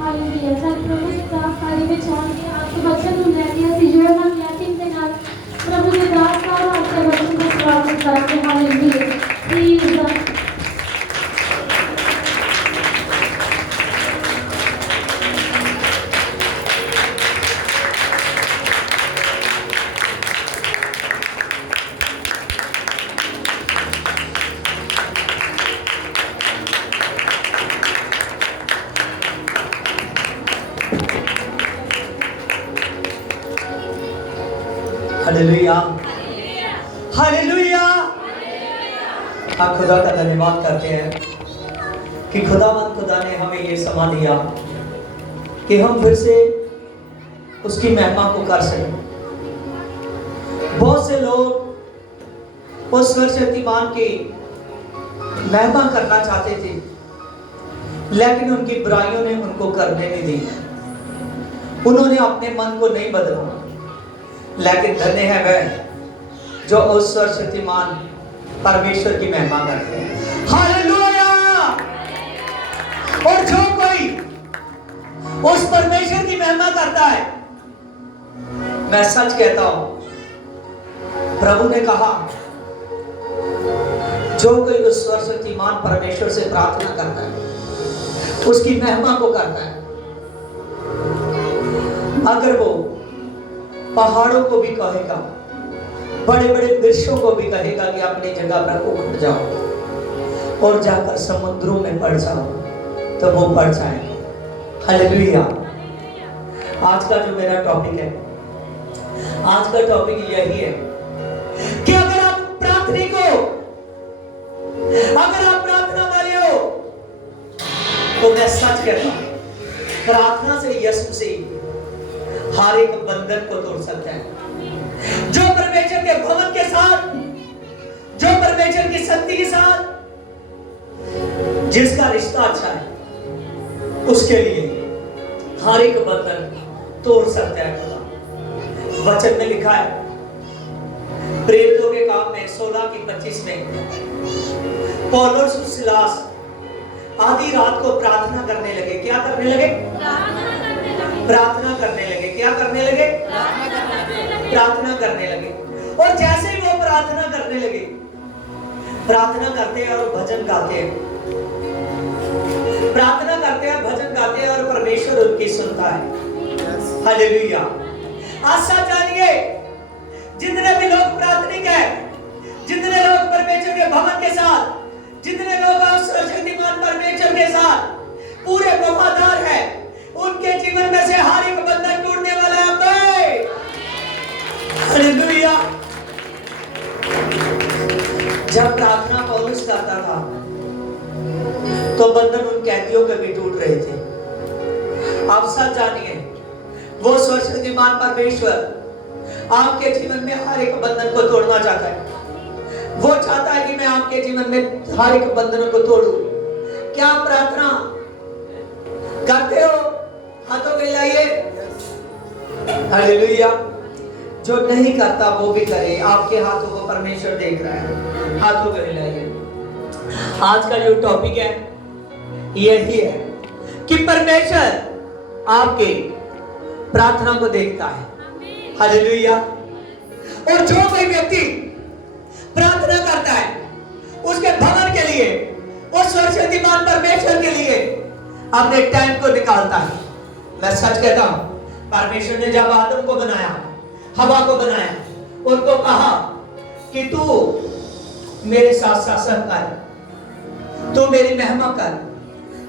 Hallelujah. ਸਾਡੇ ਪ੍ਰਭੂ ਦੀ ਦਾਸ ਸਾਡੀ ਵਿੱਚ ਆਉਣ ਕੇ ਆਪਕੇ ਬਚਨ ਨੂੰ ਲੈ ਕੇ ਅਸੀਂ ਜੋਰ ਨਾਲ ਕਲੈਪਿੰਗ ਦੇ ਨਾਲ ਪ੍ਰਭੂ ਦੇ ਦਾਸ ਸਾਹਿਬ ਆਪਕੇ ਬਚਨ ਦਾ ਸਵਾਗਤ ਕਰਦੇ ਹਾਂ। ਹਾਲੇਲੂਇਆ। Praise hallelujah, hallelujah. हम खुदा का धन्यवाद करते हैं कि खुदा ने हमें ये समा दिया कि हम फिर से उसकी महिमा को कर सकें। बहुत से लोग उस सर्वशक्तिमान की महिमा करना चाहते थे, लेकिन उनकी बुराइयों ने उनको करने नहीं दी। उन्होंने अपने मन को नहीं बदला, लेकिन धन्य है वह जो उस सर्वशक्तिमान परमेश्वर की महिमा करते हैं। हालेलुया। और जो कोई उस परमेश्वर की महिमा करता है, मैं सच कहता हूं, प्रभु ने कहा जो कोई उस सर्वशक्तिमान परमेश्वर से प्रार्थना करता है, उसकी महिमा को करता है, अगर वो पहाड़ों को भी कहेगा, बड़े बड़े वृक्षों को भी कहेगा कि अपनी जगह पर उठ जाओ और जाकर समुद्रों में पड़ जाओ, तो वो पड़ जाएंगे। हालेलुया। आज का जो मेरा टॉपिक है, आज का टॉपिक यही है कि अगर आप प्रार्थनिक हो, अगर आप प्रार्थना वाले हो, तो मैं सच कहता हूं, प्रार्थना से यीशु से हर एक बंधन को तोड़ सकता है। जो परमेश्वर के भवन के साथ, जो परमेश्वर की शक्ति के साथ जिसका रिश्ता अच्छा है, उसके लिए हर एक बंधन तोड़ सकता है खुदा। वचन में लिखा है प्रेरितों के काम में 16:25 में, पौलुस और सिलास आधी रात को प्रार्थना करने लगे। क्या करने लगे? प्रार्थना करने लगे। क्या करने लगे? प्रार्थना करने लगे। और जैसे ही वो प्रार्थना करने लगे, प्रार्थना करते हैं और भजन गाते हैं, प्रार्थना करते हैं, भजन गाते हैं, और परमेश्वर उनकी सुनता है। हालेलुया। आशा जानिए, जितने भी लोग प्रार्थनिक है, जितने लोग परमेश्वर के भवन के साथ, जितने लोग सर्वशक्तिमान परमेश्वर के साथ पूरे वफादार है, उनके जीवन में से हर एक बंधन टूटने वाला है। हालेलुया। जब प्रार्थना पौलुस करता था, तो बंधन उन कैदियों के भी टूट रहे थे। आप सब जानिए, वो सर्वशक्तिमान परमेश्वर आपके जीवन में हर एक बंधन को तोड़ना चाहता है। वो चाहता है कि मैं आपके जीवन में हर एक बंधनों को तोड़ूं। क्या आप प्रार्थना करते हो? हाथों को हिलाइए। हालेलुया। जो नहीं करता वो भी करे, आपके हाथों को परमेश्वर देख रहा है। हाथों को हिलाइए। आज का जो टॉपिक है यही है कि परमेश्वर आपके प्रार्थना को देखता है। हालेलुया। और जो कोई व्यक्ति प्रार्थना करता है, उसके भवन के लिए, उस सर्वशक्तिमान परमेश्वर के लिए अपने टाइम को निकालता है। मैं सच कहता हूं, परमेश्वर ने जब आदम को बनाया, हवा को बनाया, उनको कहा कि तू मेरे साथ शासन कर, तू मेरी महिमा कर,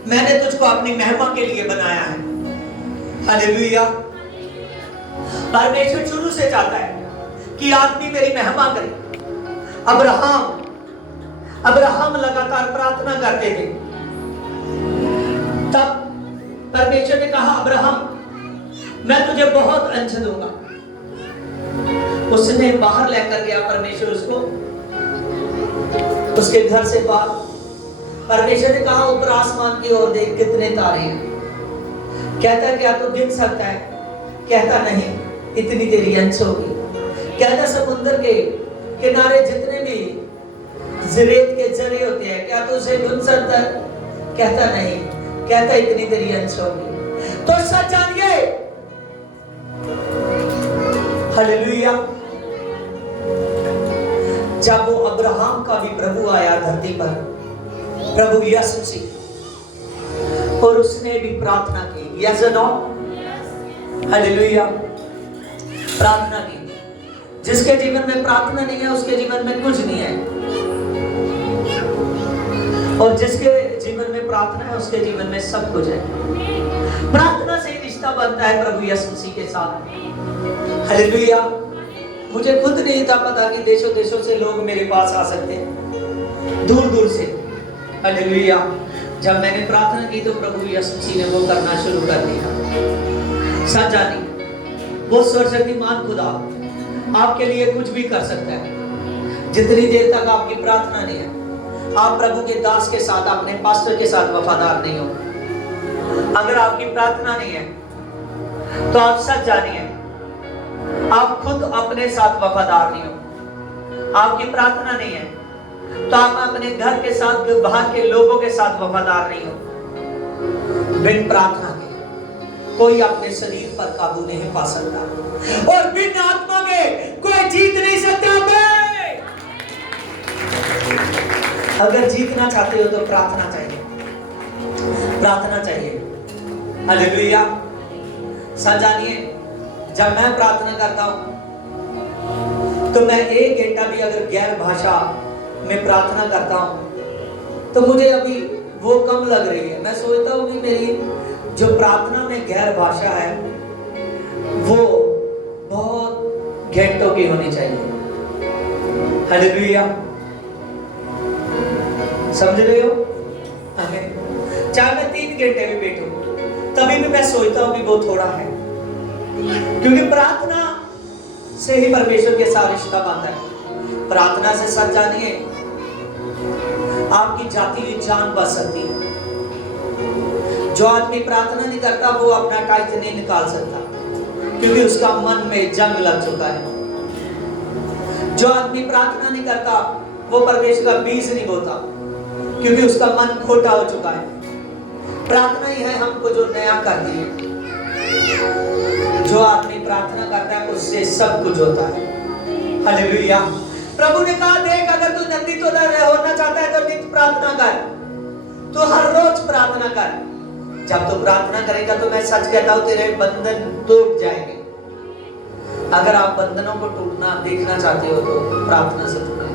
मैंने तुझको अपनी महिमा के लिए बनाया है। हालेलुया। परमेश्वर शुरू से चाहता है कि आदमी मेरी महिमा करे। अब्राहम लगातार प्रार्थना करते थे। तब परमेश्वर ने कहा, अब्राहम मैं तुझे बहुत अंश दूंगा। उसने बाहर लेकर गया परमेश्वर उसको, उसके घर से बाहर। परमेश्वर ने कहा, ऊपर आसमान की ओर देख, कितने तारे हैं। कहता क्या तू गिन सकता है? कहता नहीं, इतनी तेरी अंश होगी। कहता समुद्र के किनारे जितने भी रेत के जरे होते हैं, क्या तू उसे गिन सकता है? कहता नहीं, कहता है इतनी तेरी अंश होगी। तो सच जानिए, हालेलुया, जब वो अब्राहम का भी प्रभु आया धरती पर, प्रभु यीशु मसीह, और उसने भी प्रार्थना की, यस और नो, हालेलुया, प्रार्थना की। जिसके जीवन में प्रार्थना नहीं है उसके जीवन में कुछ नहीं है, और जिसके जीवन में प्रार्थना है उसके जीवन में सब कुछ है। प्रार्थना से रिश्ता बनता है प्रभु यीशु मसीह के साथ। हालेलुया। मुझे खुद नहीं था पता कि देशों देशों से लोग मेरे पास आ सकते हैं, दूर दूर से। हालेलुया। जब मैंने प्रार्थना की तो प्रभु यीशु मसीह ने वो करना शुरू कर दिया। सच जानी, वो सर्वशक्तिमान खुदा आपके लिए कुछ भी कर सकता है। जितनी देर तक आपकी प्रार्थना नहीं है, आप प्रभु के दास के साथ, अपने पास्टर के साथ वफादार नहीं हो, अगर आपकी प्रार्थना नहीं है तो आप सच जानिए आप खुद अपने साथ वफादार नहीं हो। आपकी प्रार्थना नहीं है तो आप अपने घर के साथ, बाहर के लोगों के साथ वफादार नहीं हो। बिन प्रार्थना के कोई अपने शरीर पर काबू नहीं पा सकता, और बिन आत्मा के कोई जीत नहीं सकता। अगर जीतना चाहते हो तो प्रार्थना चाहिए, प्रार्थना चाहिए। हालेलुया। सच जानिए, जब मैं प्रार्थना करता हूं तो मैं 1 घंटा भी अगर गैर भाषा में प्रार्थना करता हूं तो मुझे अभी वो कम लग रही है। मैं सोचता हूं कि मेरी जो प्रार्थना में गैर भाषा है वो बहुत घंटों की होनी चाहिए। हालेलुया। समझ रहे हो? चाहे मैं 3 घंटे भी बैठूं तभी भी मैं सोचता हूं कि वो थोड़ा है, क्योंकि प्रार्थना से ही परमेश्वर के साथ रिश्ता बनता है। प्रार्थना से सच जानिए आपकी जाती हुई जान बच सकती है। जो आदमी प्रार्थना नहीं करता वो अपना कायज नहीं निकाल सकता, क्योंकि उसका मन में जंग लग चुका है। जो आदमी प्रार्थना नहीं करता वो परमेश्वर का बीज नहीं बोता, क्योंकि उसका मन खोटा हो चुका है। प्रार्थना ही है हमको जो नया कर दिए। जो आदमी प्रार्थना करता है उससे सब कुछ होता है। हालेलुया। प्रभु ने कहा, देख अगर तू नंदी तो होना चाहता है तो नित्य प्रार्थना कर, तो हर रोज प्रार्थना कर। जब तू प्रार्थना करेगा तो मैं सच कहता हूं तेरे बंधन टूट जाएंगे। अगर आप बंधनों को टूटना देखना चाहते हो तो प्रार्थना से टूटे।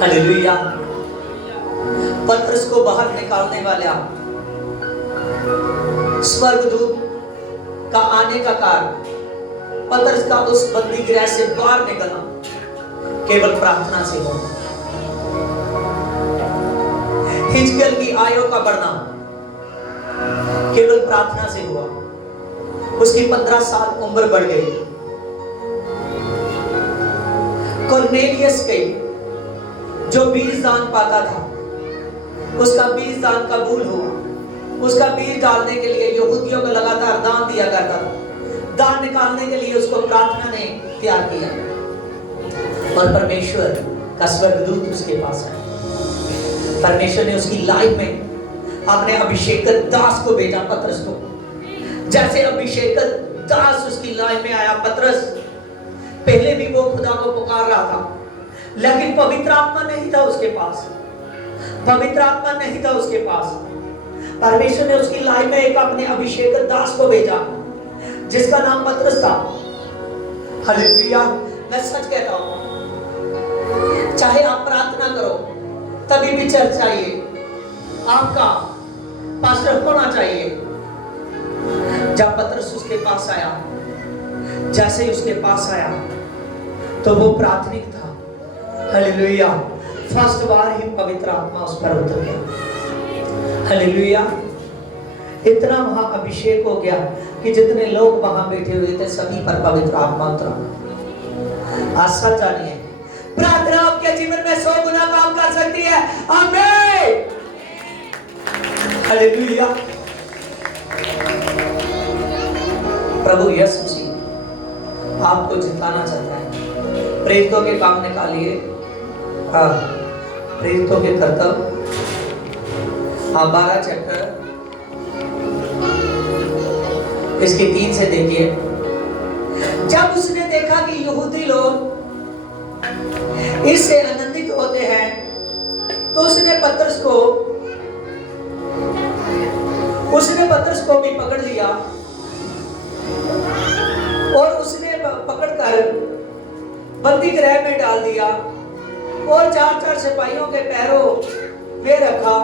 हालेलुया। पतरस को बाहर निकालने वाले स्वर्गदूत का आने का कारण, पतरस का उस बंदी गृह से बाहर निकलना केवल प्रार्थना से हुआ। हिजकिय्याह की आयु का बढ़ना केवल प्रार्थना से हुआ। उसकी 15 साल उम्र बढ़ गई। कुरनेलियस के जो बीज दान पाता था उसका बीज दान कबूल हुआ। उसका बीज डालने के लिए यहूदियों को लगातार दान दिया करता था। दान निकालने के लिए उसको प्रार्थना ने तैयार किया, और परमेश्वर का स्वर्गदूत उसके पास आया। परमेश्वर ने उसकी लाइफ में अपने अभिषेकत दास को भेजा, पतरस को। जैसे अभिषेकत दास उसकी लाइफ में आया, पतरस पहले भी वो खुदा को पुकार रहा था, लेकिन पवित्र आत्मा नहीं था उसके पास। पवित्र आत्मा नहीं था उसके पास। परमेश्वर ने उसकी लाइफ में एक अपने अभिषेकत दास को भेजा जिसका नाम पतरस था। हालेलुया। मैं सच कहता हूं, चाहे आप प्रार्थना करो तभी भी चर्च चाहिए, आपका पास्टर होना चाहिए। जब पतरस उसके पास आया, जैसे ही उसके पास आया तो वो प्रार्थनिक था। हालेलुया। फर्स्ट बार ही पवित्र आत्मा उस पर उतर गया। हालेलुया। इतना वहां अभिषेक हो गया कि जितने लोग वहां बैठे हुए थे सभी पर पवित्र आत्मा उतरा। आज सच जानिए, प्रार्थना आपके जीवन में 100 गुना काम कर सकती है। आमीन। हालेलुया। प्रभु यीशु मसीह आपको जिताना चाहता है। प्रेरितों के काम निकालिए, प्रेरितों के कर्तव्य हाँ 12 चैप्टर इसके 3 से देखिए। जब उसने देखा कि यहूदी लोग इससे आनंदित होते हैं, तो उसने पतरस को भी पकड़ लिया और उसने पकड़कर बंदी गृह में डाल दिया और 4 सिपाहियों के पैरों पे रखा,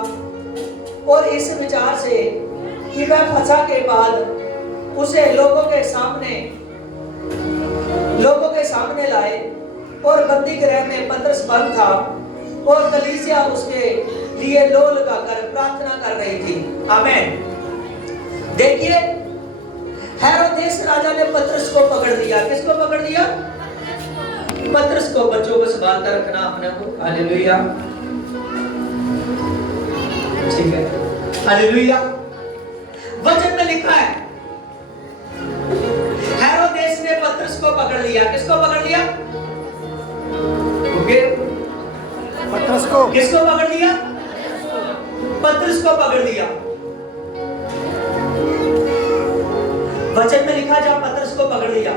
और इस विचार से कि वह फंसा के बाद उसे लोगों के सामने लाए। और बंदी गृह में पतरस बंद था और कलीसिया उसके लिए लो लगाकर प्रार्थना कर रही थी। आमीन। देखिए, हेरोदेस राजा ने पतरस को पकड़ लिया। किसको पकड़ लिया? पतरस को। बच्चों को संभाल कर रखना अपने को। हालेलुया, ठीक है, हालेलुया। वचन में लिखा है हेरोदेस ने पतरस को पकड़ लिया। किसको पकड़ लिया? पतरस को। किसको पकड़ लिया? पतरस को पकड़ लिया। वचन में लिखा, जब पतरस को पकड़ लिया,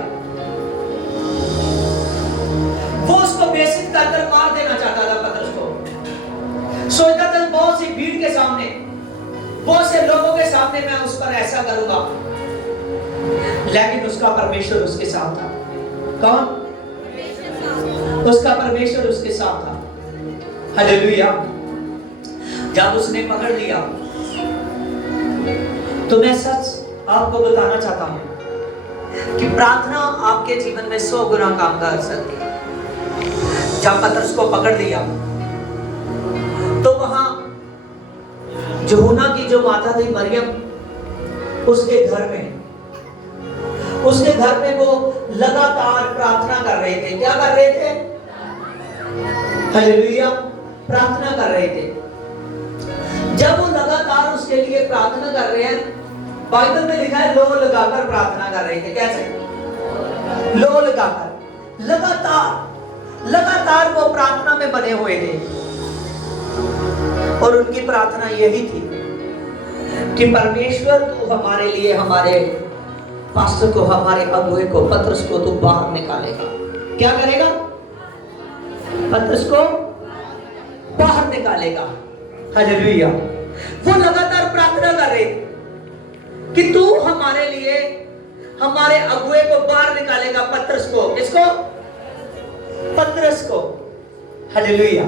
वो उसको बेसित कर मार देना चाहता था। पतरस को सोचता था बहुत सी भीड़ के सामने, बहुत से लोगों के सामने मैं उस पर ऐसा करूंगा, लेकिन उसका परमेश्वर उसके साथ था। कौन? उसका परमेश्वर उसके साथ था। हालेलुया। जब उसने पकड़ लिया, तो मैं सच आपको बताना चाहता हूं कि प्रार्थना आपके जीवन में 100 गुना काम कर सकती है। जब पतरस को पकड़ लिया, तो वहां यूहन्ना की जो माता थी मरियम, उसके घर में वो लगातार प्रार्थना कर रहे थे। क्या कर रहे थे? हालेलुया, प्रार्थना कर रहे थे। जब वो लगातार उसके लिए प्रार्थना कर रहे हैं, बाइबल में लिखा है लो लगाकर प्रार्थना कर रहे थे। कैसे? लो लगाकर, लगातार वो प्रार्थना में बने हुए थे। और उनकी प्रार्थना यही थी कि परमेश्वर तो हमारे लिए, हमारे पास्टर को, हमारे अगुए को, पतरस को तो बाहर निकालेगा। क्या करेगा? पतरस को बाहर निकालेगा। हालेलुया। वो लगातार प्रार्थना कर रहे कि तू हमारे लिए, हमारे अगुए को बाहर निकालेगा। पतरस को। किसको? पतरस को। हालेलुया।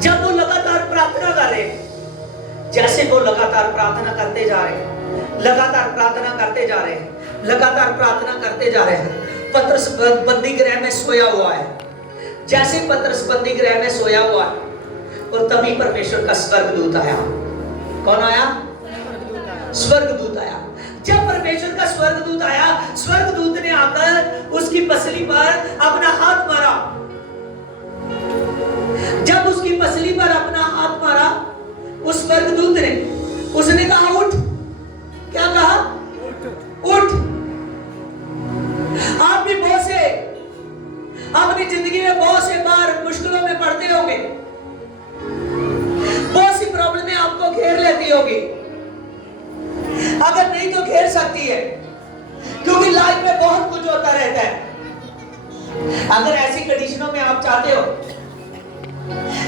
जब वो लगातार प्रार्थना कर रहे, जैसे वो लगातार प्रार्थना करते जा रहे हैं, लगातार प्रार्थना करते जा रहे हैं, पतरस बंदी गृह में सोया हुआ है। जैसे पतरस बंदी गृह में सोया हुआ है, और तभी परमेश्वर का स्वर्गदूत आया। कौन आया? स्वर्गदूत आया। जब परमेश्वर का स्वर्गदूत आया, स्वर्गदूत ने आकर उसकी पसली पर अपना हाथ मारा। जब उसकी पसली पर अपना हाथ मारा, उस स्वर्गदूत ने, उसने कहा उठ। क्या कहा? उठ। आप भी बहुत से अपनी जिंदगी में बहुत से बार मुश्किलों में पड़ते होंगे, बहुत सी प्रॉब्लमें आपको घेर लेती होगी। अगर नहीं तो घेर सकती है, क्योंकि लाइफ में बहुत कुछ होता रहता है। अगर ऐसी कंडीशनों में आप चाहते हो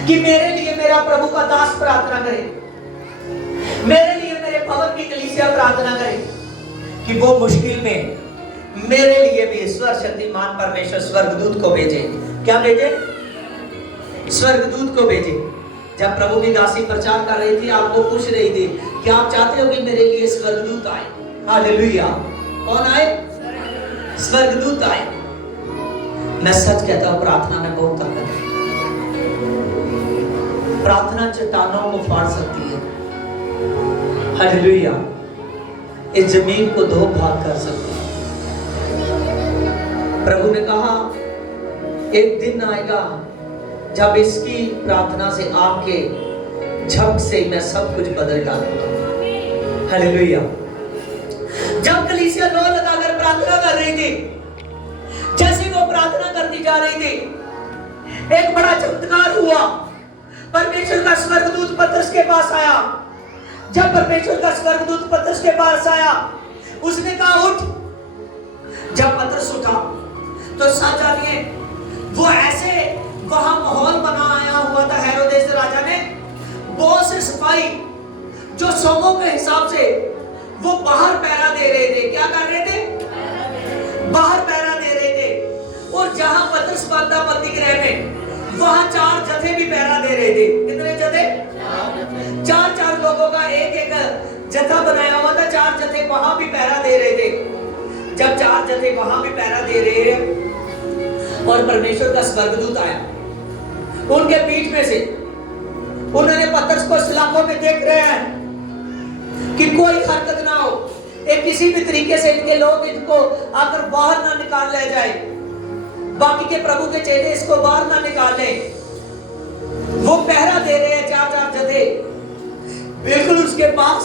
कि मेरे लिए मेरा प्रभु का दास प्रार्थना करे, मेरे लिए मेरे भवन की कलीसिया प्रार्थना करे, कि वो मुश्किल में मेरे लिए भी ईश्वर शक्तिमान परमेश्वर स्वर्गदूत को भेजे। क्या भेजे? स्वर्गदूत को भेजे। जब प्रभु की दासी प्रचार कर रही थी, आपको पूछ रही थी कि आप चाहते हो कि मेरे लिए स्वर्गदूत आए? हालेलुया। कौन आए? स्वर्गदूत आए। मैं सच कहता हूं, प्रार्थना में बहुत ताकत है। प्रार्थना चट्टानों को फाड़ सकती है। हालेलुया। इस जमीन को 2 भाग कर सकती है। प्रभु ने कहा एक दिन आएगा जब इसकी प्रार्थना से, आपके झपक से मैं सब कुछ बदल डालूंगा। हालेलुया। जब कलीसिया लो लगाकर प्रार्थना कर रही थी, जैसे वो प्रार्थना करती जा रही थी, एक बड़ा चमत्कार हुआ। परमेश्वर का स्वर्गदूत पतरस के पास आया जब परमेश्वर का स्वर्गदूत पतरस के पास आया, उसने कहा उठ। जब पतरस उठा तो सच जानिए वो ऐसे वहां माहौल बना आया हुआ था हेरोदेस राजा ने, बहुत से सिपाही जो सौमों के हिसाब से वो बाहर पहरा दे रहे थे। क्या कर रहे थे? बाहर पहरा दे रहे थे। और जहां पतरस बांधा बंदी गृह में, वहां 4 जत्थे भी पहरा दे रहे थे। कितने जत्थे? 4 लोगों का एक जत्था बनाया हुआ था। 4 जत्थे वहां भी पहरा दे रहे थे। जब 4 जत्थे वहां भी पहरा दे रहे हैं और परमेश्वर का स्वर्गदूत आया उनके बीच में से, उन्होंने पतरस को सलाखों में देख रहे हैं कि कोई हरकत ना हो, एक किसी भी तरीके से इनके लोग इनको आकर बाहर ना निकाल ले जाए, बाकी के प्रभु के चेले इसको बाहर ना निकाले। वो पहरा दे रहे हैं 4 जत्थे बिल्कुल उसके पास,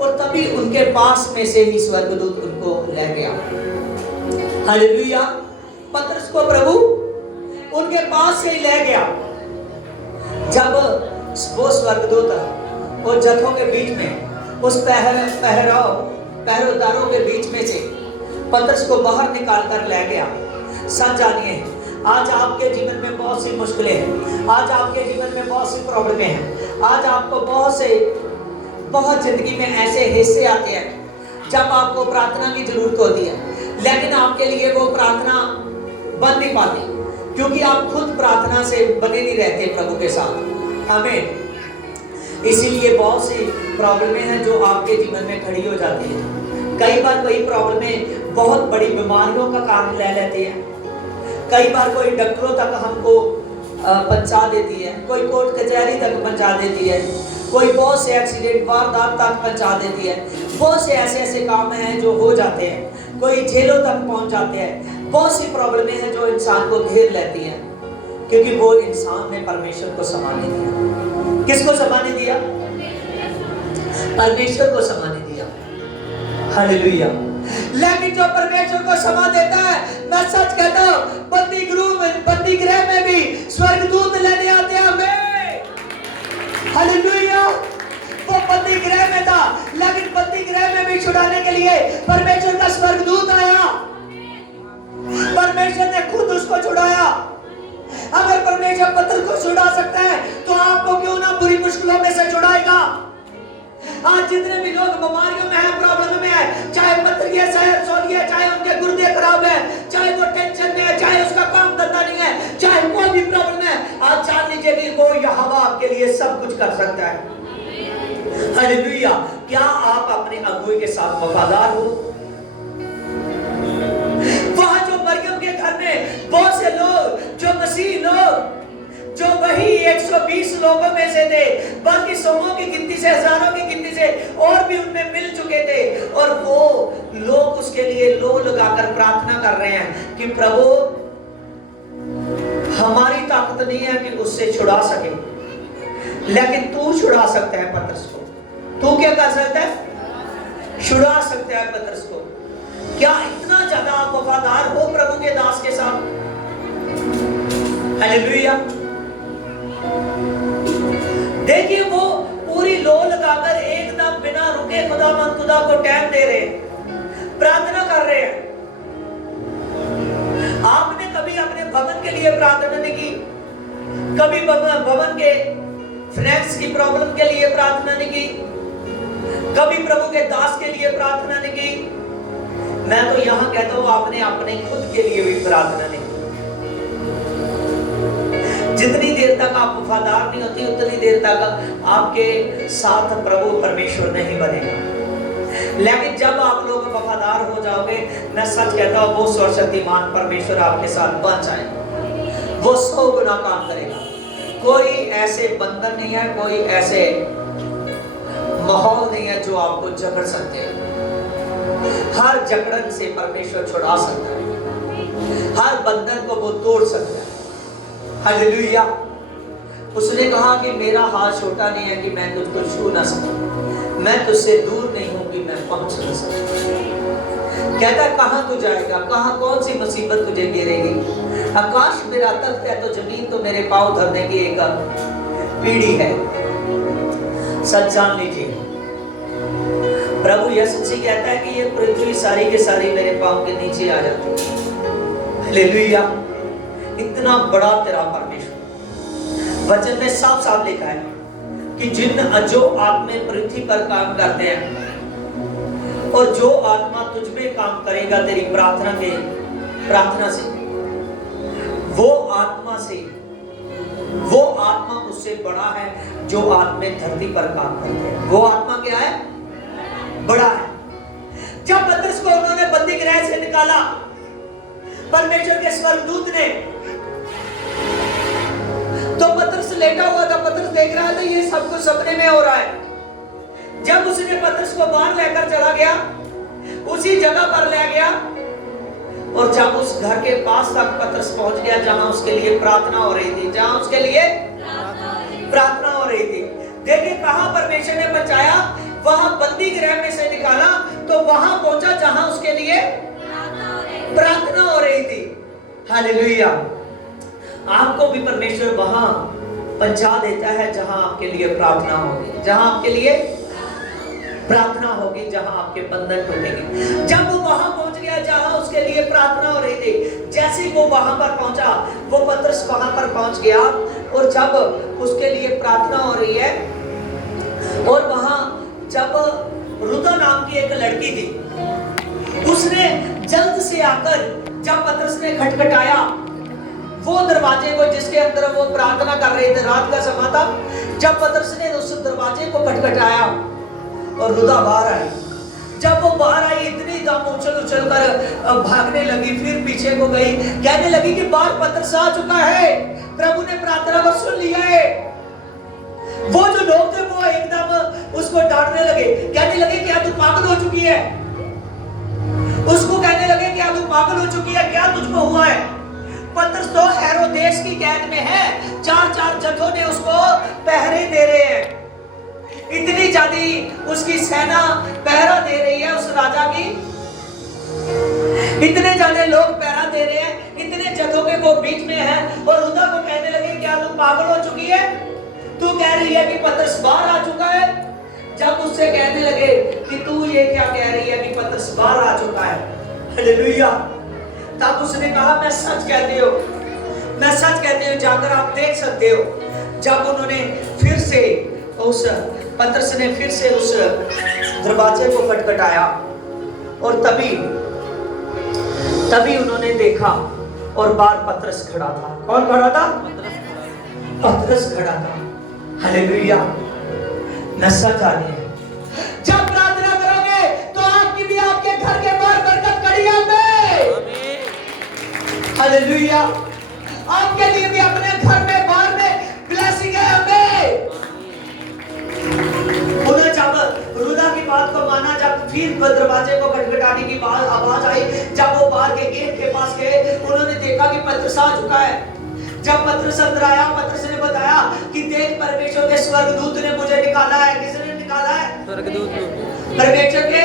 और तभी उनके पास में से ही स्वर्गदूत उनको ले गया। हालेलुया। पतरस को प्रभु उनके पास से ही ले गया। जब वो स्वर्गदूत उस जत्थों के बीच में, उस पहरेदारों के बीच में से पतरस को बाहर निकाल कर ले गया। सच जानिए आज आपके जीवन में बहुत सी मुश्किलें हैं, आज आपके जीवन में बहुत सी प्रॉब्लमें हैं, आज आपको बहुत जिंदगी में ऐसे हिस्से आते हैं जब आपको प्रार्थना की जरूरत होती है, लेकिन आपके लिए वो प्रार्थना बन नहीं पाती, क्योंकि आप खुद प्रार्थना से बने नहीं रहते प्रभु के साथ। आमीन। इसीलिए बहुत सी प्रॉब्लमें हैं जो आपके जीवन में खड़ी हो जाती हैं। कई बार कोई प्रॉब्लमें बहुत बड़ी बीमारियों का कारण ले लेती हैं। कई बार कोई डॉक्टरों तक हमको पहुंचा देती है, कोई कोर्ट कचहरी तक पहुंचा देती है, कोई बहुत से एक्सीडेंट वारदात तक पहुंचा देती है। बहुत से ऐसे काम हैं जो हो जाते हैं, कोई जेलों तक पहुंच जाते हैं। बहुत सी प्रॉब्लमें हैं जो इंसान को घेर लेती हैं, क्योंकि वो इंसान ने परमेश्वर को समाने दिया। किसको समाने दिया? परमेश्वर को समाने दिया। हालेलुया। लेकिन जो परमेश्वर को समा देता है, मैं सच कहता हूं, बंदी गृह में भी स्वर्गदूत लेने आते हैं हमें। हालेलुया। वो बंदी गृह में था, लेकिन बंदी गृह में भी छुड़ाने के लिए परमेश्वर का स्वर्गदूत आया। परमेश्वर ने खुद उसको छुड़ाया। अगर परमेश्वर पत्थर को छुड़ा सकता है तो आपको क्यों ना बुरी मुश्किलों में से छुड़ाएगा। आज जितने भी लोग बीमारियों में हैं, प्रॉब्लम में है, चाहे पत्थर है, चाहे रसौली है, चाहे उनके गुर्दे खराब है, चाहे वो टेंशन में है, चाहे उसका काम धंधा नहीं है, चाहे कोई भी प्रॉब्लम है, आज जान लीजिए कि वो यहोवा आपके लिए सब कुछ कर सकता है। हालेलुया। क्या आप अपने अगुए के साथ वफादार हो? वहां जो मरियम के घर में बहुत से लोग, जो मसीह लोग, जो वही 120 लोगों में से थे, बाकी सौों की गिनती से, हजारों की गिनती से और भी उनमें मिल चुके थे, और वो लोग उसके लिए लो लगाकर प्रार्थना कर रहे हैं कि प्रभु हमारी ताकत नहीं है कि उससे छुड़ा सके, लेकिन तू छुड़ा सकता है पतरस को। तू क्या कर सकता है? छुड़ा सकता है पतरस को। क्या इतना ज्यादा आप वफादार हो प्रभु के दास के साथ? हालेलुया। देखिए वो पूरी लो लगाकर एकदम बिना रुके खुदा को टाइम दे रहे हैं, प्रार्थना कर रहे हैं। आपने कभी अपने भवन के लिए प्रार्थना नहीं की? कभी भवन के फाइनेंस की प्रॉब्लम के लिए प्रार्थना नहीं की? कभी प्रभु के दास के लिए प्रार्थना नहीं की? मैं तो यहां कहता हूं आपने अपने खुद के लिए भी प्रार्थना नहीं की। जितनी देर तक आप वफादार नहीं होती, उतनी देर तक आपके साथ प्रभु परमेश्वर नहीं बनेगा। लेकिन जब आप लोग वफादार हो जाओगे, मैं सच कहता हूं वो सर्वशक्तिमान परमेश्वर आपके साथ बन जाएगा। वो 100 गुना काम करेगा। कोई ऐसे बंधन नहीं है, कोई ऐसे माहौल नहीं है जो आपको जकड़ सकते हैं। हर जकड़न से परमेश्वर छुड़ा सकता है, हर बंधन को वो तोड़ सकता है। हालेलुया। उसने कहा कि मेरा हाथ छोटा नहीं है कि मैं तुझको छू ना सकूं, मैं तुझसे दूर नहीं हूं कि मैं पहुंच ना सकूं। कहता कहां तू जाएगा, कहां कौन सी मुसीबत तुझे घेरेगी? आकाश मेरा तख्त है तो जमीन तो मेरे पांव धरने की एक पीढ़ी है। सच जान लीजिए, यीशु मसीह कहता है कि ये पृथ्वी सारी के सारी मेरे पांव के नीचे आ जाती है। हालेलुया। इतना बड़ा तेरा परमेश्वर। वचन में साफ साफ लिखा है कि जो आत्मा पृथ्वी पर काम करते हैं और जो आत्मा तुझ में काम करेगा तेरी प्रार्थना से, वो आत्मा उससे बड़ा है जो आत्मा धरती पर काम करते हैं। वो आत्मा क्या है? बड़ा है। जब पतरस को उन्होंने बंदी गृह से निकाला, परमेश्वर के स्वर्गदूत ने, तो पतरस लेटा हुआ था। पतरस देख रहा था ये सब कुछ सपने में हो रहा है। जब उसने पतरस को बाहर लेकर चला गया, उसी जगह पर ले गया, और जब उस घर के पास तक पतरस पहुंच गया जहां उसके लिए प्रार्थना हो रही थी, देखिए कहां परमेश्वर ने बचाया, वहां बंदी गृह में से निकाला, तो वहां पहुंचा जहां उसके लिए प्रार्थना हो रही थी। हालेलुया। आपको भी परमेश्वर वहां पहुंचा देता है जहां आपके लिए प्रार्थना होगी, जहां आपके बंधन टूटेंगे। जब वो वहां पहुंच गया जहां उसके लिए प्रार्थना हो रही थी, जैसे ही वो वहां पर पहुंचा, वो पतरस वहां पर पहुंच गया, और जब उसके लिए प्रार्थना हो रही है, और वहां जब रुदा नाम की एक लड़की थी, उसने जल्द से आकर, जब पतरस ने खटखटाया वो दरवाजे को जिसके अंदर वो प्रार्थना कर रहे थे, रात का समय था, जब पतरस ने उस दरवाजे को खटखटाया और रुदा बाहर आई। जब वो बाहर आई, इतनी दम उछल कर भागने लगी, फिर पीछे को गई, कहने लगी कि बाहर पतरस आ चुका है, प्रभु ने प्रार्थना को सुन लिया है। वो जो लोग थे वो एकदम उसको डांटने लगे, कहने लगे क्या तू पागल हो चुकी है? उसको कहने लगे क्या तू पागल हो चुकी है, क्या तुझको हुआ है? पतरस तो हेरोदेस की कैद में है, 4 जथों ने उसको पहरे दे रहे हैं, इतनी ज्यादा उसकी सेना पहरा दे रही है उस राजा की, इतने ज्यादा लोग पहरा दे रहे हैं, इतने जथों के वो बीच में है, और रुदा को कहने लगे क्या तू पागल हो चुकी है? तू कह रही है कि पतरस बाहर आ चुका है। जब उससे कहने लगे कि तू ये क्या कह रही है कि पतरस बाहर आ चुका है, हालेलुया, तब उसने कहा मैं सच कहती हूँ, जाकर आप देख सकते हो। जब उन्होंने फिर से पतरस ने फिर से उस दरवाजे को खटखटाया, और तभी उन्होंने देखा, और बाहर पतरस खड़ा था। कौन खड़ा था? पतरस खड़ा था। हालेलुया। नशा जानिए, जब प्रार्थना करोगे तो आपकी भी आपके घर के बाहर बरकत खड़ी है। हालेलुया। आपके लिए भी अपने घर में बाहर में ब्लेसिंग है। उन्होंने जब रुदा की बात को माना, जब फिर दरवाजे को खटखटाने की आवाज आई, जब वो बाहर के गेट के पास गए, उन्होंने देखा कि पतरस आ चुका है। जब पतरस अंदर आया, पतरस ने बताया कि देख परमेश्वर के स्वर्गदूत ने मुझे निकाला है। किसने निकाला है? परमेश्वर के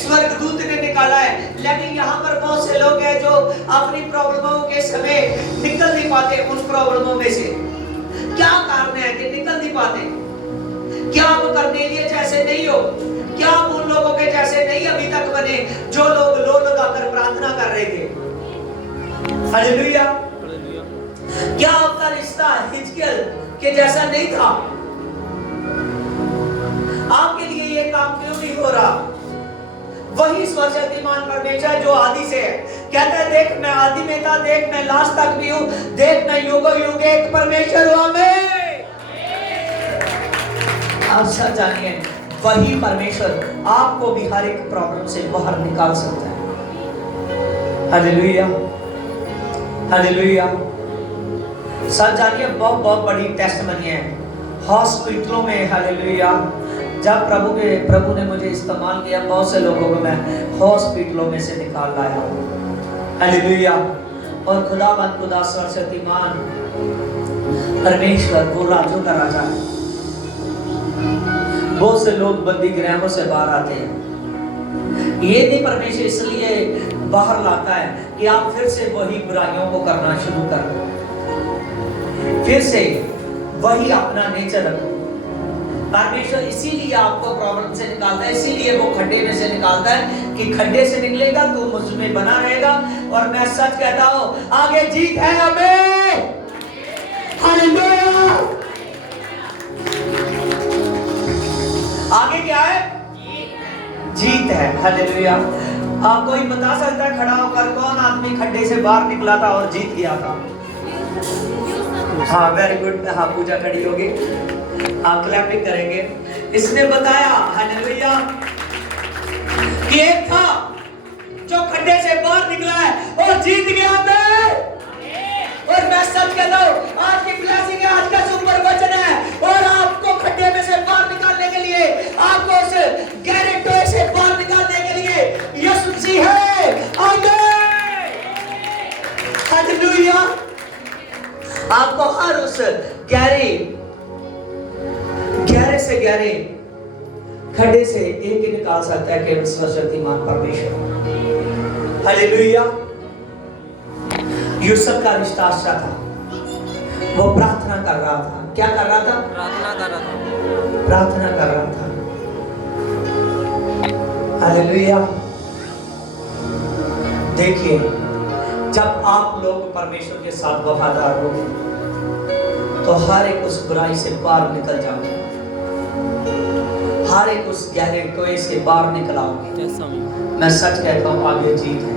स्वर्गदूत ने निकाला है। लेकिन यहाँ पर बहुत से लोग हैं जो अपनी प्रॉब्लमों के समय निकल नहीं पाते उन प्रॉब्लमों में से। क्या कारण है कि निकल नहीं पाते? क्या आप करनेलिया जैसे नहीं हो? क्या आप उन लोगों के जैसे नहीं अभी तक बने जो लोग लो लगाकर प्रार्थना कर रहे थे? हालेलुया। क्या आपका रिश्ता हिजकिय्याह के जैसा नहीं था? आपके लिए ये काम क्यों नहीं हो रहा? वही सर्वशक्तिमान परमेश्वर जो आदि से है, कहता है देख मैं आदि में था, देख मैं लास्ट तक भी हूं, देख मैं युगों युग एक परमेश्वर हूं। आमीन। आप सब जानिए, वही परमेश्वर आपको भी हर एक प्रॉब्लम से बाहर निकाल सकता है। Hallelujah, hallelujah. सब जानिए, बहुत बड़ी टेस्टमनी है हॉस्पिटलों में। हालेलुया। जब प्रभु ने मुझे इस्तेमाल किया, बहुत से लोगों को मैं हॉस्पिटलों में से निकाल लाया। हालेलुया। और खुदा सर्वशक्तिमान परमेश्वर वो राजों का राजा है। बहुत से लोग बंदी गृहों से बाहर आते हैं। ये नहीं परमेश्वर इसलिए बाहर लाता है कि आप फिर से वही बुराइयों को करना शुरू कर दो, फिर से वही अपना नेचर रखो। परमेश्वर इसीलिए आपको प्रॉब्लम से निकालता है, इसीलिए वो खड्डे में से निकालता है कि खड्डे से निकलेगा तू मुझ में बना रहेगा। और मैं सच कहता हूं आगे जीत है हमें। हालेलुया। आगे क्या है? जीत है। हालेलुया। आप कोई बता सकता है खड़ा होकर कौन आदमी खड्डे से बाहर निकला था और जीत गया था? हाँ वेरी गुड। हाँ पूजा खड़ी होगी, आप क्लैपिंग करेंगे। इसने बताया हालेलुया कि एक था जो खड्डे से बाहर निकला है और जीत गया मैं। और मैं सच कहता हूं आज की ब्लेसिंग है, आज का सुपर वचन है। और आपको खड्डे में से बाहर निकालने के लिए, आपको उस गहरे टोए से बाहर निकालने के लिए यीशु मसीह है। आगे हालेलुया। आपको हर उस गहरे से गहरे खड्डे से एक ही निकाल सकता है, केवल सर्वशक्तिमान परमेश्वर। हालेलुया। यूसुफ का रिश्ता अच्छा था, वो प्रार्थना कर रहा था। क्या कर रहा था? प्रार्थना कर रहा था। प्रार्थना कर रहा था। हालेलुया। देखिए जब आप लोग परमेश्वर के साथ वफादार होंगे तो हर एक उस बुराई से बाहर निकल जाओगे, हर एक उस गहरे टोए से बाहर निकल आओगे। मैं सच कहता हूं आगे जीत है।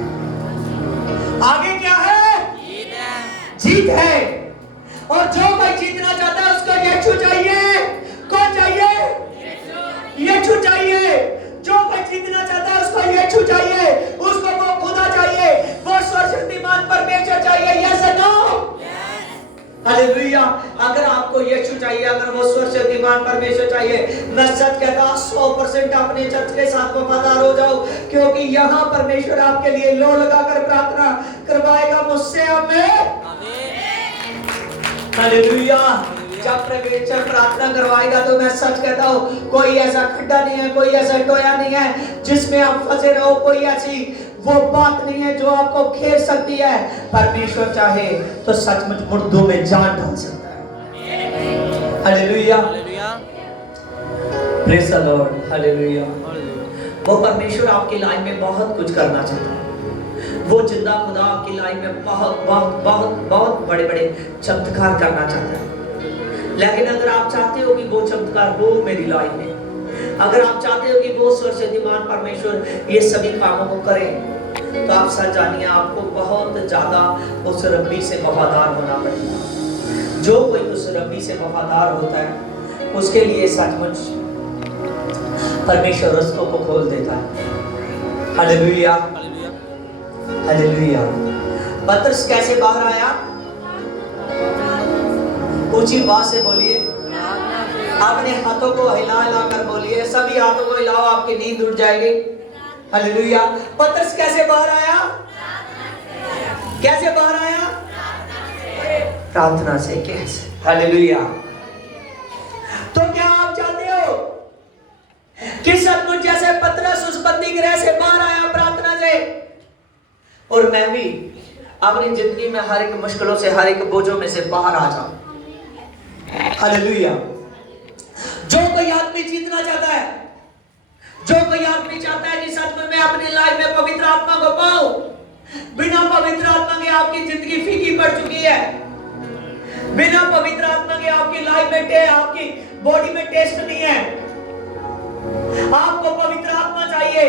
आगे क्या है? जीत है। जीत है। और जो कोई जीतना चाहता है उसको यीशु चाहिए। कौन चाहिए? यीशु चाहिए। जो कोई जीतना चाहता है उसको यीशु चाहिए, उसको वो खुदा चाहिए, वो सर्वशक्तिमान परमेश्वर चाहिए। यस और नो? हालेलुया। अगर आपको यीशु चाहिए, अगर वो सर्वशक्तिमान परमेश्वर चाहिए, मैं सच कहता हूं 100% अपने चर्च के साथ वफादार हो जाओ, क्योंकि यहाँ परमेश्वर आपके लिए लो लगाकर प्रार्थना करवाएगा मुझसे। हमें हालेलुया। जब परमेश्वर प्रार्थना करवाएगा तो मैं सच कहता हूँ कोई ऐसा खड्डा नहीं है, कोई ऐसा टोया नहीं है जिसमें आप फंसे रहो, कोई ऐसी वो बात नहीं है जो आपको घेर सकती है। परमेश्वर चाहे तो सचमुच मुर्दों में जान डाल सकता है। Hallelujah. Praise the Lord. Hallelujah. वो परमेश्वर आपकी लाइफ में बहुत कुछ करना चाहता है। वो जिंदा खुदा आपकी लाइफ में बहुत बहुत बहुत बहुत बड़े बड़े चमत्कार करना चाहता है। लेकिन अगर आप चाहते हो कि वो चमत्कार हो मेरी लाइफ में, अगर आप चाहते हो कि वो सर्वशक्तिमान परमेश्वर ये सभी कामों को करे, तो आप सच जानिए आपको बहुत ज्यादा उस रब्बी से वफादार होना पड़ेगा। जो कोई उस रब्बी से वफादार होता है उसके लिए सचमुच परमेश्वर रस्तों को खोल देता है। हालेलुया। हालेलुया। पतरस कैसे बाहर आया? ऊंची आवाज से बोलिए, अपने हाथों को हिला हिला कर बोलिए, सभी हाथों को हिलाओ, आपकी नींद उड़ जाएगी। हालेलुया। पतरस कैसे बाहर आया? कैसे बाहर आया? प्रार्थना से। कैसे? हालेलुया। तो क्या आप चाहते हो कि सचमुच जैसे पतरस उस बंदी गृह से बाहर आया प्रार्थना से, और मैं भी अपनी जिंदगी में हर एक मुश्किलों से, हर एक बोझों में से बाहर आ जाऊं? हालेलुया। जो कोई आदमी जीतना चाहता है, जो कोई आदमी चाहता है कि सच में मैं अपनी लाइफ में पवित्र आत्मा को पाऊं, बिना पवित्र आत्मा के आपकी जिंदगी फीकी पड़ चुकी है, बिना पवित्र आत्मा के आपकी लाइफ में आपकी बॉडी में टेस्ट नहीं है। आपको पवित्र आत्मा चाहिए।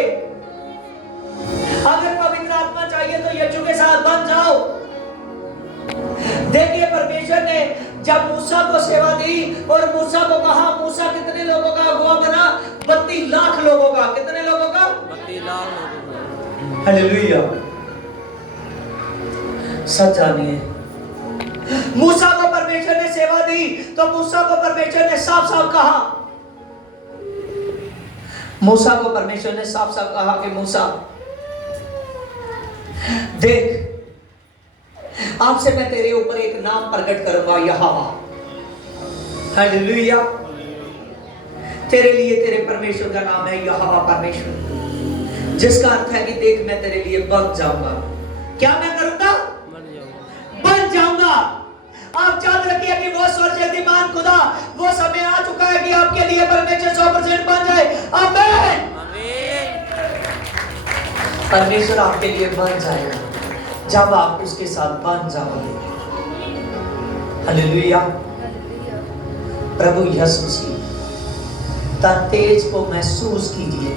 अगर पवित्र आत्मा चाहिए तो यीशु के साथ बन जाओ। देखिए परमेश्वर ने जब मूसा को सेवा दी और मूसा को कहा, मूसा कितने लोगों का अगुवा बना? 32 लाख लोगों का। कितने लोगों का? 32 लाख लोगों का। हालेलुया। सच जानिए, मूसा को परमेश्वर ने सेवा दी तो मूसा को परमेश्वर ने साफ साफ कहा, मूसा को परमेश्वर ने साफ साफ कहा कि मूसा देख, आपसे मैं तेरे ऊपर एक नाम प्रकट करूंगा, यहोवा। हालेलुया। तेरे लिए तेरे परमेश्वर का नाम है यहोवा परमेश्वर, जिसका अर्थ है कि देख मैं तेरे लिए बन जाऊंगा। क्या मैं करूंगा? बन जाऊंगा। आप याद रखिए कि वो सर्वशक्तिमान खुदा, वो समय आ चुका है कि आपके लिए परमेश्वर 100% बन जाए। आमीन। परमेश्वर आपके लिए बन जाएगा जब आप उसके साथ बन जाओगे। हालेलुया। प्रभु यीशु मसीह तेज को महसूस कीजिए,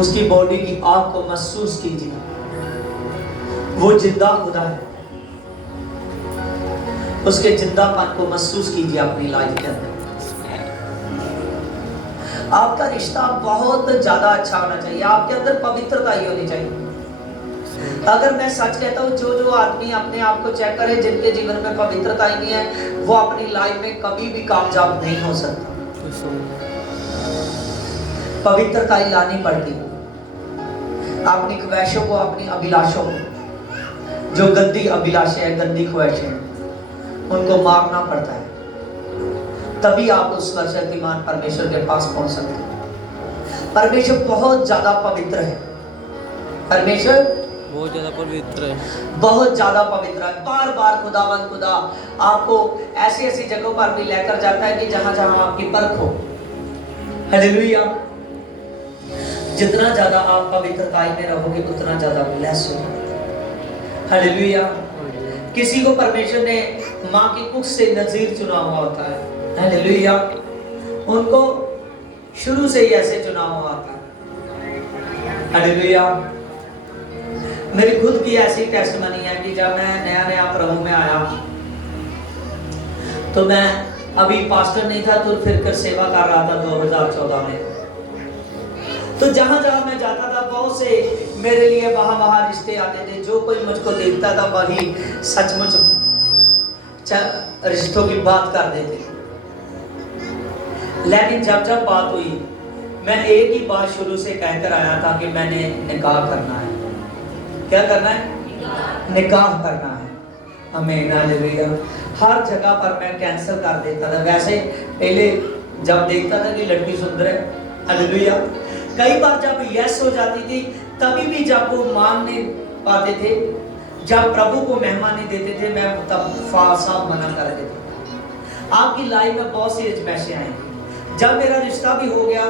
उसकी बॉडी की आग को महसूस कीजिए। वो जिंदा खुदा है, उसके जिंदापन को महसूस कीजिए अपनी लाइफ के अंदर। आपका रिश्ता बहुत ज्यादा अच्छा होना चाहिए, आपके अंदर पवित्रता ही होनी चाहिए। अगर मैं सच कहता हूँ, जो आदमी अपने आप को चेक करे, जिनके जीवन में पवित्रता ही नहीं है, वो अपनी लाइफ में कभी भी कामयाब नहीं हो सकता। पवित्रता ही लानी पड़ती है अपनी ख्वाहिशों को, अपनी अभिलाषों को। जो गंदी अभिलाषें हैं, गंदी ख्वाहिशें, उनको मारना पड़ता है, तभी आप उस सर्वशक्तिमान परमेश्वर के पास पहुंच सकते हैं। परमेश्वर बहुत ज्यादा पवित्र है, परमेश्वर बहुत ज्यादा पवित्र है, बहुत ज्यादा पवित्र है। बार बार खुदावंद खुदा आपको ऐसी ऐसी जगहों पर भी लेकर जाता है कि जहां जहां आपकी परख हो। हालेलुया। जितना ज्यादा आप पवित्रताई में रहोगे, उतना ज्यादा ब्लेस होगे। हालेलुया। किसी को परमेश्वर ने माँ की कुख से नजीर चुना हुआ होता है। हालेलुया। उनको शुरू से ही ऐसे चुना हुआ होता है। हालेलुया। मेरी खुद की ऐसी टेस्टमनी है कि जब मैं नया प्रभु में आया, तो मैं अभी पास्टर नहीं था, तो फिर कर सेवा कर रहा था 2014 में। तो जहां जहां मैं जाता था, बहुत से मेरे लिए वहां रिश्ते आते थे। जो कोई मुझको देखता था, वही सचमुच रिश्तों की बात कर देते। लेकिन जब बात हुई, मैं एक ही बात शुरू से कहकर आया था कि मैंने निकाह करना है। क्या करना है? निकाह करना है। आमीन। हालेलुया। हर जगह पर मैं कैंसिल कर देता था। वैसे पहले जब देखता था कि लड़की सुंदर है, हालेलुया, कई बार जब यस हो जाती थी, तभी भी जब वो मान नहीं पाते थे, जब प्रभु को मेहमान नहीं देते थे, मैं तब साफ मना कर देता। आपकी लाइफ में बहुत सी आजमाइशें आएंगी। जब मेरा रिश्ता भी हो गया,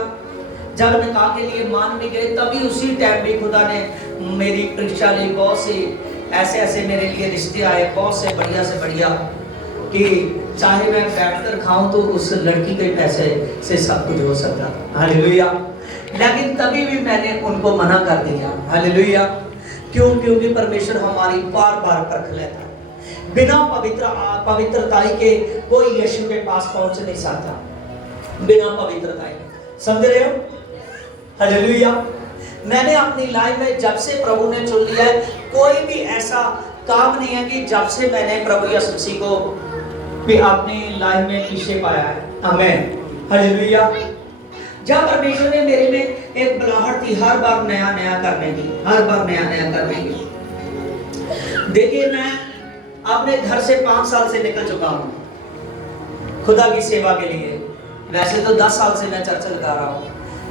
जब निकाह के लिए मान भी गए, तभी उसी टाइम भी खुदा ने मेरी परीक्षा ली। बहुत से ऐसे मेरे लिए रिश्ते आए, बहुत से बढ़िया कि चाहे मैं बैठकर खाऊं तो उस लड़की के पैसे से सब कुछ हो सकता। हालेलुया। लेकिन तभी भी मैंने उनको मना कर दिया। हालेलुया। क्यों? क्योंकि परमेश्वर हमारी बार बार परख लेता है। बिना पवित्रताई के कोई यीशु के पास पहुंच नहीं सकता। बिना पवित्रताई, समझ रहे हो? हालेलुया। मैंने अपनी लाइफ में जब से प्रभु ने चुन लिया है, कोई भी ऐसा काम नहीं है कि जब से मैंने प्रभु यीशु मसीह को भी अपनी लाइफ में पीछे पाया है। आमीन। हालेलुया। जब परमेश्वर ने मेरे में एक बुलाहट थी हर बार नया करने की, हर बार नया करने की। देखिए, मैं अपने घर से 5 साल से निकल चुका हूँ खुदा की सेवा के लिए। वैसे तो 10 साल से मैं चर्च लगा रहा हूँ,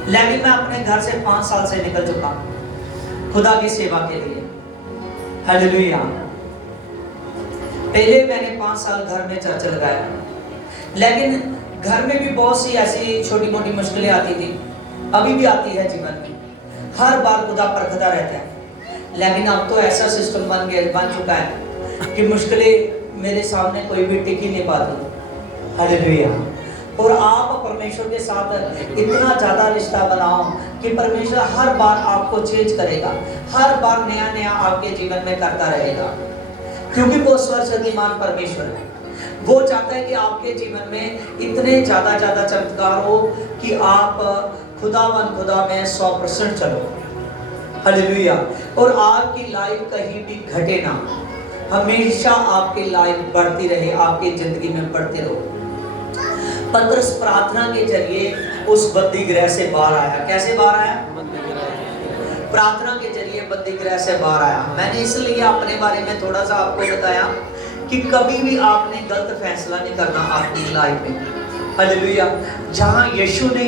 लेकिन मैं अपने घर से 5 साल से निकल चुका हूँ खुदा की सेवा के लिए। हालेलुया। पहले मैंने 5 साल घर में चर्च लगाया, लेकिन घर में भी बहुत सी ऐसी छोटी मोटी मुश्किलें आती थी, अभी भी आती है जीवन में। हर बार खुदा परखता रहता है। लेकिन अब तो ऐसा सिस्टम बन चुका है कि मुश्किलें मेरे सामने कोई भी टिक ही नहीं पाती। हालेलुया। और आप परमेश्वर के साथ इतना ज्यादा रिश्ता बनाओ कि परमेश्वर हर बार आपको चेंज करेगा, हर बार नया आपके जीवन में करता रहेगा, क्योंकि वो सर्वशक्तिमान परमेश्वर है। वो चाहता है कि आपके जीवन में इतने ज्यादा चमत्कार हो कि आप खुदा में 100% चलो। हालेलुया। और आपकी लाइफ कहीं भी घटे ना, हमेशा आपकी लाइफ बढ़ती रहे, आपकी जिंदगी में बढ़ते रहो। पतरस प्रार्थना के जरिए उस बंदी गृह से बाहर आया। कैसे बाहर आया? प्रार्थना के जरिए बंदी गृह से बाहर आया। मैंने इसलिए अपने बारे में थोड़ा सा आपको बताया कि कभी भी आपने गलत फैसला नहीं करना अपनी लाइफ में। हालेलुया। जहां यीशु ने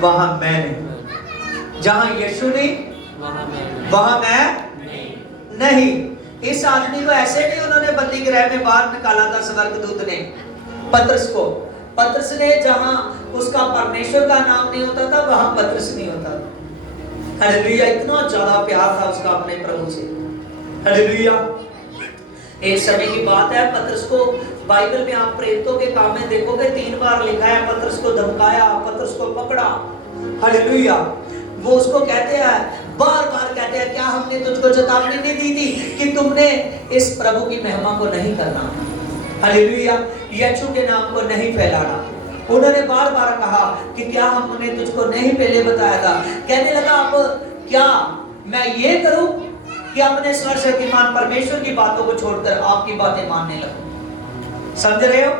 वहां मैं नहीं, जहां यीशु ने वहां मैं नहीं। इस आदमी को ऐसे नहीं उन्होंने बंदी गृह में बाहर निकाला था स्वर्गदूत ने पतरस को। पतरस ने जहां उसका परमेश्वर का नाम नहीं होता था वहां पतरस नहीं होता था। हालेलुया, इतना ज्यादा प्यार था उसका अपने प्रभु से। हालेलुया। एक समय की बात है, पतरस को बाइबल में आप प्रेरितों के काम में देखोगे 3 बार लिखा है, पतरस को धमकाया, पतरस को पकड़ा। हालेलुया। वो उसको कहते हैं, बार बार कहते हैं, क्या हमने तुझको चेतावनी नहीं दी थी कि तुमने इस प्रभु की महिमा को नहीं करना, हालेलुया, यीशु के नाम को नहीं फैलाना। उन्होंने बार बार कहा कि क्या हमने तुझको नहीं पहले बताया था। कहने लगा, अब क्या मैं ये करूं कि अपने सर्वशक्तिमान परमेश्वर की बातों को छोड़कर आपकी बातें मानने लगूं। समझ रहे हो?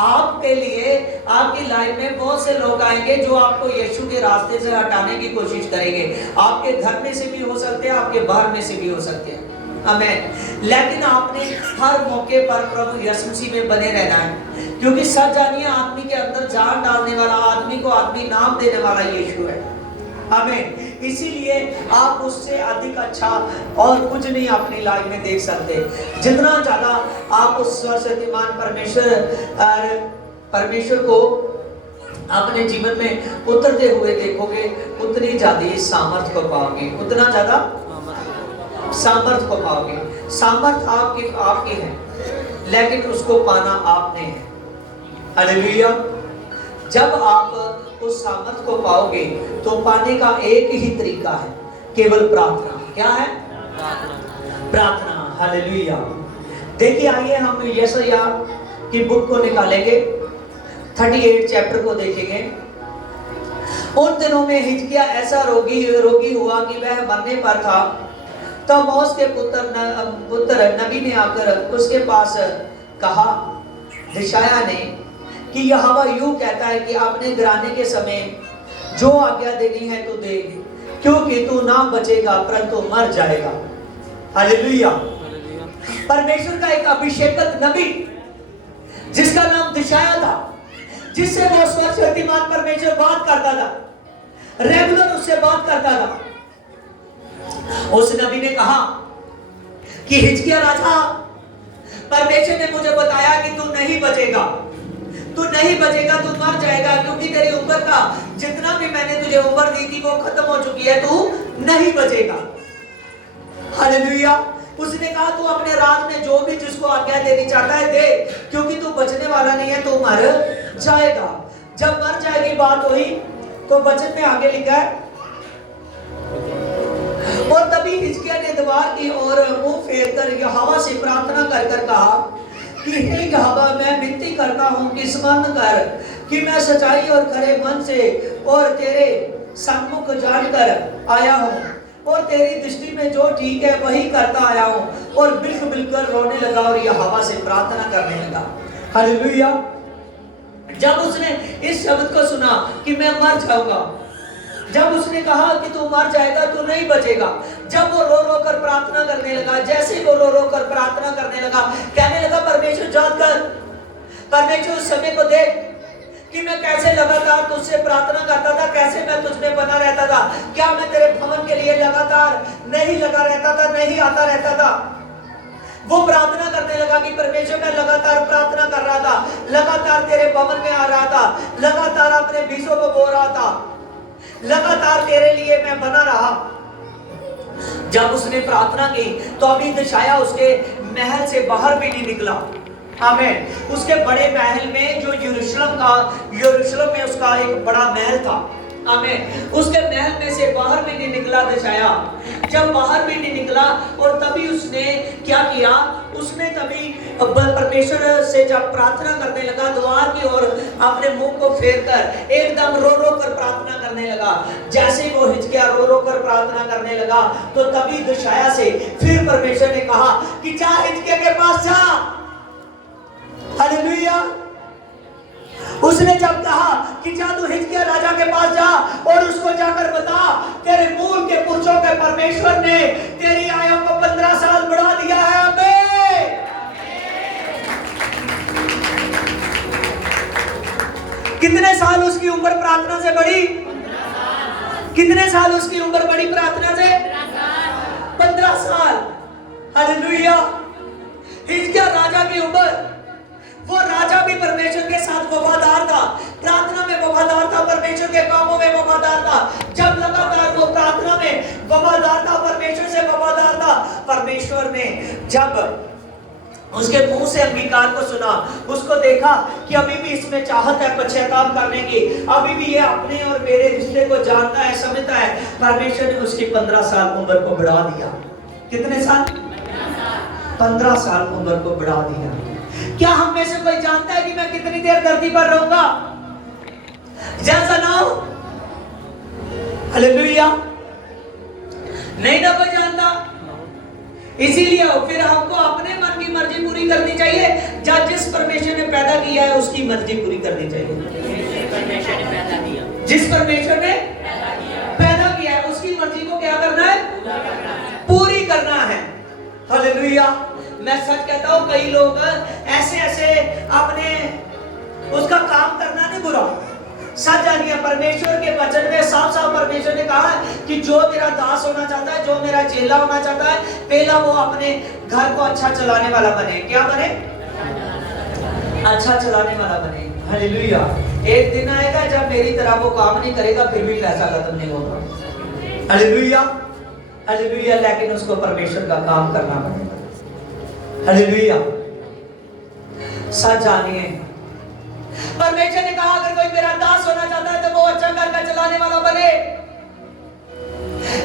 आपके लिए आपकी लाइफ में बहुत से लोग आएंगे जो आपको यीशु के रास्ते से हटाने की कोशिश करेंगे। आपके घर में से भी हो सकते हैं, आपके बाहर में से भी हो सकते हैं। आमीन। लेकिन आपने हर मौके पर प्रभु यीशु मसीह में बने रहना है, क्योंकि सच जानिए, आदमी के अंदर जान डालने वाला, आदमी को आदमी नाम देने वाला यीशु है। आमीन। इसीलिए आप उससे अधिक अच्छा और कुछ नहीं अपनी लाइफ में देख सकते। जितना ज्यादा आप उस सर्वशक्तिमान परमेश्वर को अपने जीवन में उतरते हुए देखोगे, उतनी ज्यादा सामर्थ को पाओगे, उतना ज्यादा सामर्थ को पाओगे। सामर्थ आपकी है, लेकिन उसको पाना आपने है। हालेलुया। जब आप उस सामर्थ को पाओगे तो पाने का एक ही तरीका है, केवल प्रार्थना। क्या है? प्रार्थना। हालेलुया। देखिए, आइए हम यशायाह की बुक को निकालेंगे, 38 चैप्टर को देखेंगे। उन दिनों में हिजकिय्याह ऐसा रोगी हुआ कि वह मरने पर था। तो आमोस के पुत्र नबी ने आकर उसके पास कहा, यशायाह ने, कि यहोवा यूं कहता है कि अपने गिराने के समय जो आज्ञा देनी है तू दे, क्योंकि तू ना बचेगा परंतु मर जाएगा। हालेलुया। परमेश्वर का एक अभिषेकत नबी जिसका नाम यशायाह था, जिससे वो सर्वशक्तिमान परमेश्वर बात करता था, रेगुलर उससे बात करता था। उस नबी ने कहा कि हिजकिय्याह राजा, परमेश्वर ने मुझे बताया कि तू नहीं बचेगा, तू नहीं बचेगा, तू मर जाएगा, क्योंकि तेरी उम्र का जितना भी मैंने तुझे उम्र दी थी वो खत्म हो चुकी है, तू नहीं बचेगा। हालेलुया। उसने कहा, तू अपने राज में जो भी जिसको आज्ञा देनी चाहता है दे, क्योंकि तू बचने वाला नहीं है, तू मर जाएगा। जब मर जाएगी बात हुई तो वचन में आगे लिखा है, और तभी हिजकिय्याह ने दीवार की ओर मुंह फेर कर यहोवा से प्रार्थना कर कहा कि हे यहोवा, मैं विनती करता हूं कि स्मरण कर कि मैं सच्चाई और खरे मन से और तेरे सम्मुख जानकर आया हूं और तेरी दृष्टि में जो ठीक है वही करता आया हूं। और बिल्कुल रोने लगा और यहोवा से प्रार्थना करने लगा। हालेलुया। जब उसने इस शब्द को सुना कि मैं मर जाऊंगा, जब उसने कहा कि तू मर जाएगा, तू नहीं बचेगा, जब वो रो कर प्रार्थना करने लगा, जैसे ही वो रो कर प्रार्थना करने लगा, कहने लगा, परमेश्वर जान कर, परमेश्वर उस समय को देख कि मैं कैसे लगातार तुझसे प्रार्थना करता था, कैसे मैं तुझ में बना रहता था। क्या मैं तेरे भवन के लिए लगातार नहीं लगा रहता था, नहीं आता रहता था? वो प्रार्थना करने लगा कि परमेश्वर, मैं लगातार प्रार्थना कर रहा था, लगातार तेरे भवन में आ रहा था, लगातार अपने बीजों को बो रहा था, लगातार तेरे लिए मैं बना रहा। जब उसने प्रार्थना की तो अभी यशायाह उसके महल से बाहर भी नहीं निकला। आमीन। उसके बड़े महल में, जो यरूशलेम में उसका एक बड़ा महल था। आमीन। उसके महल में से बाहर भी नहीं निकला यशायाह। जब बाहर भी नहीं निकला, और तभी उसने क्या किया, उसने तभी परमेश्वर से जब प्रार्थना करने लगा, द्वार की ओर अपने मुंह को फेर कर एकदम रो कर प्रार्थना करने लगा। जैसे ही वो हिजकिय्याह रो कर प्रार्थना करने लगा, तो तभी यशायाह से फिर परमेश्वर ने कहा कि जा हिजकिय्याह के पास जा। हालेलुया। उसने जब कहा कि जा तू हिजकिय्याह राजा के पास जा और उसको जाकर बता, तेरे मूल के पुरुषों के परमेश्वर ने तेरी आयु को 15 साल बढ़ा दिया है। आमीन। कितने साल उसकी उम्र प्रार्थना से बढ़ी? 15 साल। कितने साल उसकी उम्र बढ़ी प्रार्थना से? 15 साल। हालेलुया। हिजकिय्याह राजा की उम्र, वो राजा भी परमेश्वर के साथ वफादार था, प्रार्थना में वफादार था, परमेश्वर के कामों में वफादार था। जब लगातार वो प्रार्थना में वफादार था, परमेश्वर से वफादार था, परमेश्वर ने जब उसके मुंह से अंगीकार को सुना, उसको देखा कि अभी भी इसमें चाहत है पश्चाताप करने की, अभी भी ये अपने और मेरे रिश्ते को जानता है, समझता है, परमेश्वर ने उसकी 15 साल उम्र को बढ़ा दिया। कितने साल? 15 साल उम्र को बढ़ा दिया। क्या हम में से कोई जानता है कि मैं कितनी देर धरती पर रहूंगा? जैसा ना हो, हालेलुया, नहीं ना कोई जानता। इसीलिए फिर हमको अपने मन की मर्जी पूरी करनी चाहिए, या जिस परमेश्वर ने पैदा किया है उसकी मर्जी पूरी करनी चाहिए। जिस परमेश्वर ने पैदा किया है उसकी मर्जी को क्या करना है? पूरी करना है। हालेलुया। मैं सच कहता हूं, कई लोग ऐसे अपने उसका काम करना नहीं बुरा, सच जानिए परमेश्वर के वचन में साफ साफ परमेश्वर ने कहा कि जो मेरा दास होना चाहता है, जो मेरा चेला होना चाहता है, पहला वो अपने घर को अच्छा चलाने वाला बने। क्या बने? अच्छा चलाने वाला बने। हालेलुया। एक दिन आएगा जब मेरी तरह वो काम नहीं करेगा, फिर भी पैसा खत्म नहीं होगा। Hallelujah, hallelujah. लेकिन उसको परमेश्वर का काम करना पड़ेगा। हालेलुया। सच जानिए, परमेश्वर ने कहा अगर कोई मेरा दास होना चाहता है तो वो अच्छा घर का चलाने वाला बने।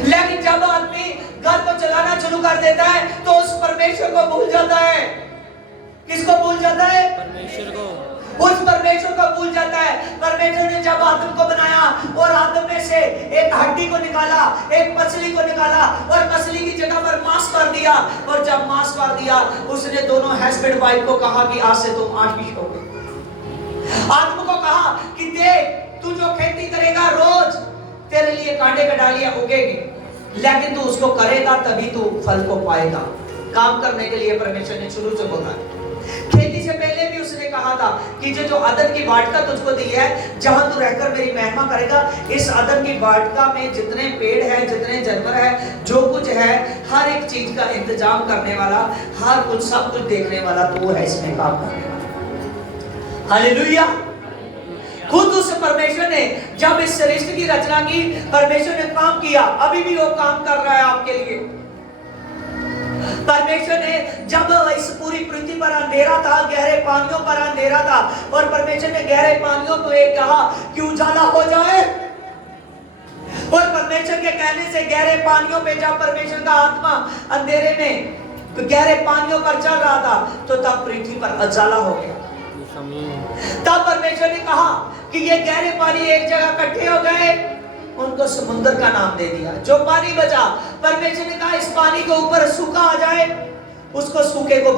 लेकिन जब आदमी घर को चलाना शुरू कर देता है तो उस परमेश्वर को भूल जाता है। किसको भूल जाता है? परमेश्वर को। उस परमेश्वर को भूल जाता है। परमेश्वर ने जब आदम को बनाया और आदम में से एक हड्डी को निकाला, एक पसली को निकाला और पसली की जगह पर मांस कर दिया, और जब मांस कर दिया उसने दोनों हस्बैंड वाइफ को कहा कि आज से तुम आशीष होगे। आदम को कहा कि देख, तू जो खेती करेगा रोज तेरे लिए कांटे का डालियां उगेगी, लेकिन तू उसको करेगा तभी तू फल को पाएगा। काम करने के लिए परमेश्वर ने शुरू से बोला। खेती से पहले भी उसने कहा था कि जो अदन की वाटिका तुझको दी है, जहां तू रहकर मेरी महिमा करेगा, इस अदन की वाटिका में जितने पेड़ है, जितने जानवर है, जो कुछ है, हर एक चीज का इंतजाम करने वाला, हर कुछ सब कुछ देखने वाला तू है, इसमें काम करने वाला। हालेलुया। खुद उस परमेश्वर ने जब इस सृष्टि की रचना की, परमेश्वर ने काम किया, अभी भी वो काम कर रहा है आपके लिए। परमेश्वर ने जब इस पूरी पृथ्वी पर अंधेरा था, गहरे पानियों पर अंधेरा था, और परमेश्वर ने गहरे पानियों को एक कहा कि उजाला हो जाए, और परमेश्वर के कहने से गहरे पानियों पे जब परमेश्वर का आत्मा अंधेरे में गहरे पानियों पर चल रहा था, तो तब पृथ्वी पर उजाला हो गया। तब परमेश्वर ने कहा कि ये गहरे पानी एक जगह इकट्ठे हो गए, उनको समुद्र का नाम दे दिया। जो पानी बचा, परमेश्वर ने कहा इस पानी के ऊपर सूखा आ जाए, उसको सूखे को